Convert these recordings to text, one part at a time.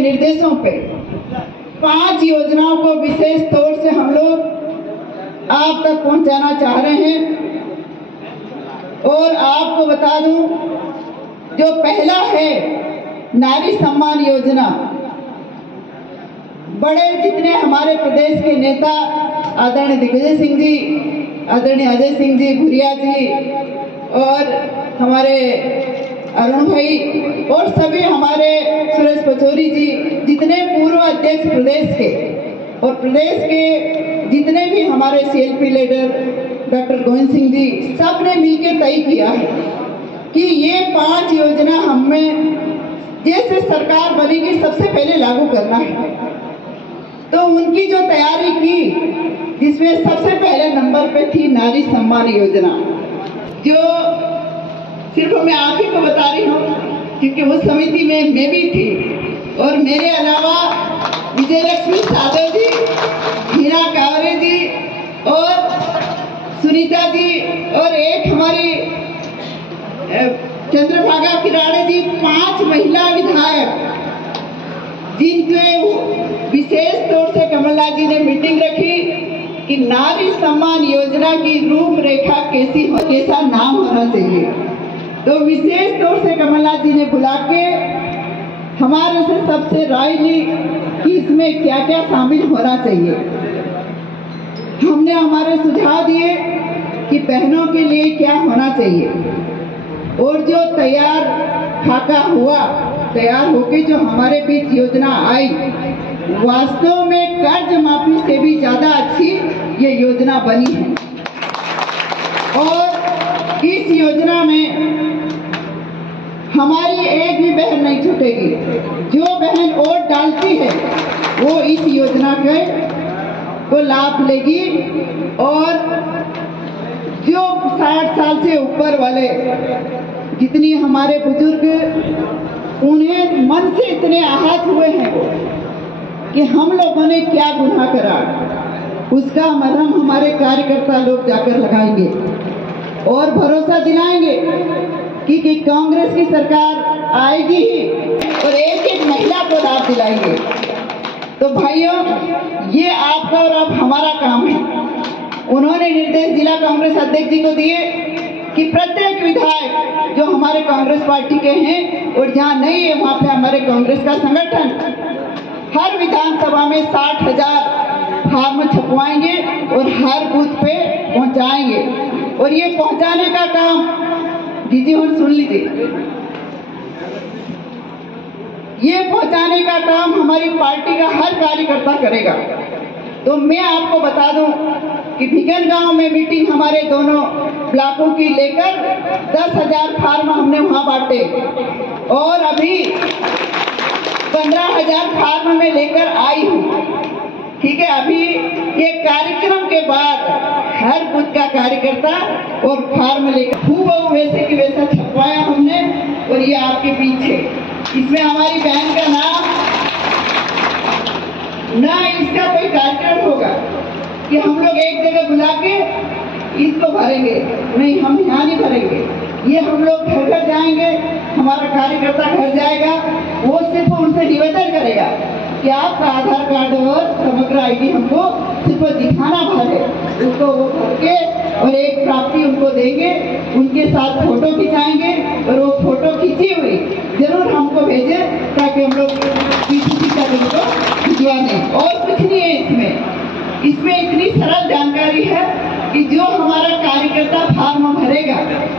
निर्देशों पे 5 योजनाओं को विशेष तौर से हम लोग आप तक पहुंचाना चाह रहे हैं। और आपको बता दूं, जो पहला है नारी सम्मान योजना, बड़े जितने हमारे प्रदेश के नेता आदरणीय दिग्विजय सिंह जी, आदरणीय अजय सिंह जी भुरिया जी और हमारे अरुण भाई और सभी हमारे सुरेश पचौरी जी, जितने पूर्व अध्यक्ष प्रदेश के और प्रदेश के जितने भी हमारे CLP leader doctor Govind Singh ji, सब ने मिलकर तय किया है कि ये 5 योजना हमें जैसे सरकार बनेगी सबसे पहले लागू करना है। तो उनकी जो तैयारी की, जिसमें सबसे पहले नंबर पे थी नारी सम्मान योजना, जो सिर्फ मैं आप ही को बता रही हूँ क्योंकि उस समिति में मैं भी थी और मेरे अलावा विजयलक्ष्मी साधव जी, हीना कावरे जी और सुनीता जी और एक हमारी चंद्रभागा किराड़े जी, 5 महिला विधायक, जिनके विशेष तौर से कमलनाथ जी ने मीटिंग रखी कि नारी सम्मान योजना की रूपरेखा कैसा नाम होना चाहिए। तो विशेष तौर से कमलनाथ जी ने बुला के हमारे से सबसे राय ली कि इसमें क्या क्या शामिल होना चाहिए। हमने हमारे सुझाव दिए कि बहनों के लिए क्या होना चाहिए और जो तैयार खाका हुआ, तैयार होके जो हमारे बीच योजना आई, वास्तव में कर्ज माफी से भी ज्यादा अच्छी ये योजना बनी है। और इस योजना में हमारी एक भी बहन नहीं छूटेगी। जो बहन वोट डालती है वो इस योजना को लाभ लेगी और जो 60 साल से ऊपर वाले जितनी हमारे बुजुर्ग, उन्हें मन से इतने आहत हुए हैं कि हम लोगों ने क्या गुनाह करा, उसका मरहम हमारे कार्यकर्ता लोग जाकर लगाएंगे और भरोसा दिलाएंगे कि कांग्रेस की सरकार आएगी ही और एक एक महिला को लाभ दिलाएंगे। तो भाइयों, ये आपका और अब हमारा काम है। उन्होंने निर्देश जिला कांग्रेस अध्यक्ष जी को दिए कि प्रत्येक विधायक जो हमारे कांग्रेस पार्टी के हैं और जहाँ नहीं है वहाँ पे हमारे कांग्रेस का संगठन हर विधानसभा में 60,000 फार्म छपवाएंगे और हर बूथ पे पहुँचाएंगे। और ये पहुँचाने का काम दीदी और सुन लीजिए, ये पहुँचाने का काम हमारी पार्टी का हर कार्यकर्ता करेगा। तो मैं आपको बता दूं कि भिगन गांव में मीटिंग हमारे दोनों ब्लॉकों की लेकर 10,000 फार्म हमने वहां बांटे और अभी 15,000 फार्म में लेकर आई हूँ। ठीक है, अभी ये कार्यक्रम के बाद हर बूथ का कार्यकर्ता और फार्म लेकर खूब वैसे की वैसा छपवाया हमने और ये आपके पीछे इसमें हमारी बहन का नाम, ना इसका कोई कार्यक्रम होगा कि हम लोग एक जगह बुला के इसको भरेंगे, नहीं, हम यहाँ नहीं भरेंगे। ये हम लोग घर घर जाएंगे, हमारा कार्यकर्ता घर जाएगा, वो सिर्फ उनसे निवेदन करेगा कि आपका आधार कार्ड और समग्र आईडी हमको सिर्फ दिखाना भर है, उसको वो भर के और एक प्राप्ति उनको देंगे, उनके साथ फोटो खिंचाएंगे और वो फोटो खींची हुई जरूर हमको भेजे ताकि हम लोग किसी का उनको खिंचवा दें। और कुछ नहीं है इसमें इतनी सरल जानकारी है कि जो हमारा कार्यकर्ता फार्म भरेगा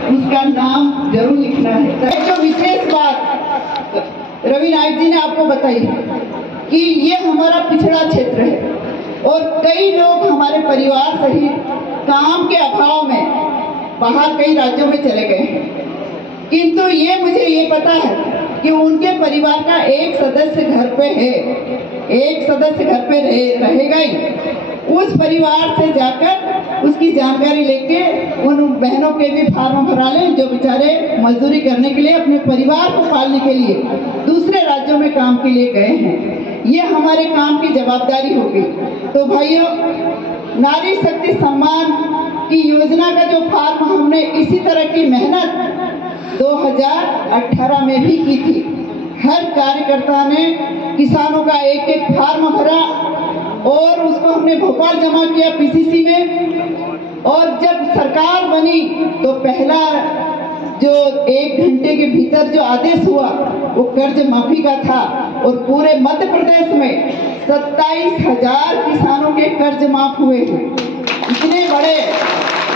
उसका नाम जरूर लिखना है। जो विशेष बात रवि नायक जी ने आपको बताई कि ये हमारा पिछड़ा क्षेत्र है और कई लोग हमारे परिवार सहित काम के अभाव में बाहर कई राज्यों में चले गए हैं, किंतु ये मुझे ये पता है कि उनके परिवार का एक सदस्य घर पे है, एक सदस्य घर पे रहेगा ही। उस परिवार से जाकर उसकी जानकारी लेके उन बहनों के भी फार्म भरा लें जो बेचारे मजदूरी करने के लिए, अपने परिवार को पालने के लिए दूसरे राज्यों में काम के लिए गए हैं। ये हमारे काम की जवाबदारी होगी। तो भाइयों, नारी शक्ति सम्मान की योजना का जो फार्म हमने इसी तरह की मेहनत 2018 में भी की थी। हर कार्यकर्ता ने किसानों का एक एक फार्म भरा और उसको हमने भोपाल जमा किया पीसीसी में। और जब सरकार बनी तो पहला जो 1 घंटे के भीतर जो आदेश हुआ वो कर्ज माफी का था और पूरे मध्य प्रदेश में 27,000 किसानों के कर्ज माफ हुए हैं। इतने बड़े,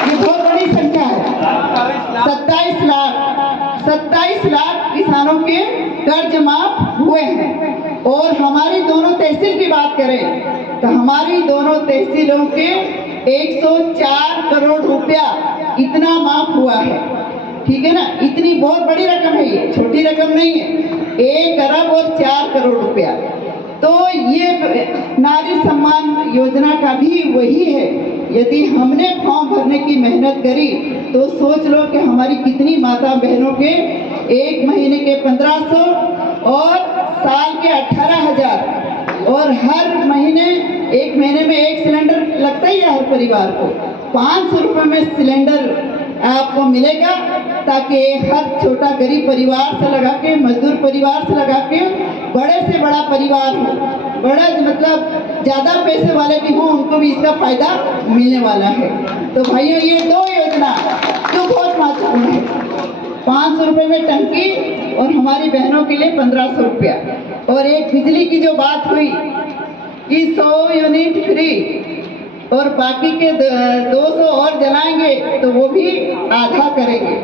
ये बहुत बड़ी संख्या है। 27 लाख किसानों के कर्ज माफ हुए हैं। और हमारी दोनों तहसील की बात करें तो हमारी दोनों तहसीलों के 104 करोड़ रुपया इतना माफ हुआ है। ठीक है ना, इतनी बहुत बड़ी रकम है, ये छोटी रकम नहीं है। 1 अरब और 4 करोड़ रुपया। तो ये नारी सम्मान योजना का भी वही है। यदि हमने फॉर्म भरने की मेहनत करी तो सोच लो कि हमारी कितनी माता बहनों के 1 महीने के 1500 और साल के 18,000 और हर महीने 1 महीने में 1 सिलेंडर लगता ही है हर परिवार को। 500 रुपये में सिलेंडर आपको मिलेगा, ताकि हर छोटा गरीब परिवार से लगा के मजदूर परिवार से लगा के बड़े से बड़ा परिवार हो, बड़ा मतलब ज्यादा पैसे वाले भी हों, उनको भी इसका फायदा मिलने वाला है। तो भाइयों, ये 2 योजना जो बहुत महत्वपूर्ण है, 500 रुपये में टंकी और हमारी बहनों के लिए 1500 रुपया। और एक बिजली की जो बात हुई कि 100 यूनिट फ्री और बाकी के 200 और जलाएंगे तो वो भी आधा करेंगे।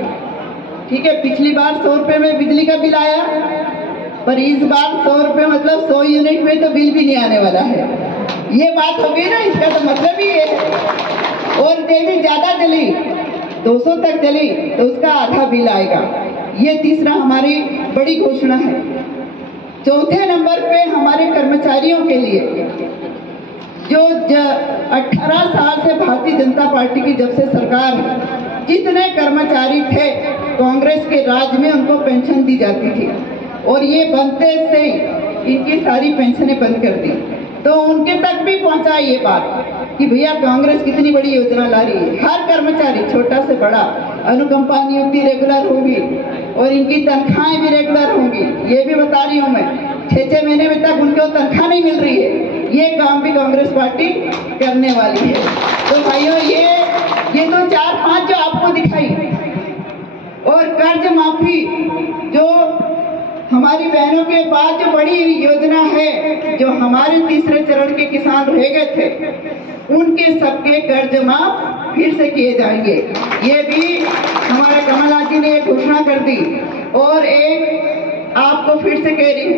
ठीक है, पिछली बार 100 रुपये में बिजली का बिल आया, पर इस बार 100 रुपये मतलब 100 यूनिट में तो बिल भी नहीं आने वाला है। ये बात हो गई ना, इसका तो मतलब ही है। और यदि ज्यादा जली 200 तक जली तो उसका आधा बिल आएगा। ये तीसरा हमारी बड़ी घोषणा है। चौथे नंबर पे हमारे कर्मचारियों के लिए जो 18 साल से भारतीय जनता पार्टी की जब से सरकार है, जितने कर्मचारी थे कांग्रेस के राज में उनको पेंशन दी जाती थी और ये बनते से इनकी सारी पेंशनें बंद कर दी। तो उनके तक भी पहुंचा ये बात कि भैया कांग्रेस कितनी बड़ी योजना ला रही है। हर कर्मचारी छोटा से बड़ा, अनुकंपा नियुक्ति रेगुलर होगी और इनकी तनख्वाहें भी रेगुलर होंगी। ये भी बता रही हूँ मैं, 6-6 महीने में तक उनको तनख्वाह नहीं मिल रही है। ये काम भी कांग्रेस पार्टी करने वाली है। तो भाइयों, ये तो 4-5 जो आपको दिखाई, और कर्ज माफी जो हमारी बहनों के बाद जो बड़ी योजना है, जो हमारे तीसरे चरण के किसान रह गए थे उनके सबके कर्ज माफ फिर से किए जाएंगे। ये भी हमारे कमलनाथ जी ने घोषणा कर दी। और एक आपको फिर से कह रही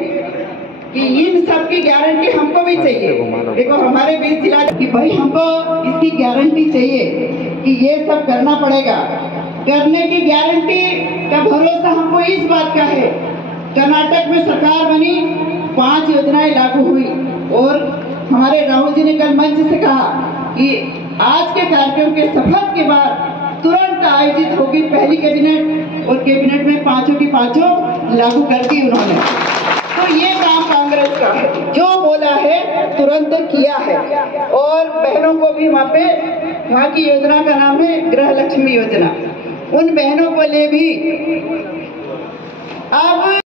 कि इन सब की गारंटी हमको भी चाहिए। देखो, हमारे बीच जिला कि भाई हमको इसकी गारंटी चाहिए कि ये सब करना पड़ेगा। करने की गारंटी का भरोसा हमको इस बात का है, कर्नाटक में सरकार बनी, 5 योजनाएं लागू हुई और हमारे राहुल जी ने कल मंच से कहा कि आज के कार्यक्रम के शपथ के बाद तुरंत आयोजित होगी पहली कैबिनेट, और कैबिनेट में 5 की 5 लागू कर दी उन्होंने। तो ये काम कांग्रेस का है, जो बोला है तुरंत किया है। और बहनों को भी वहाँ की योजना का नाम है गृह लक्ष्मी योजना, उन बहनों को ले भी अब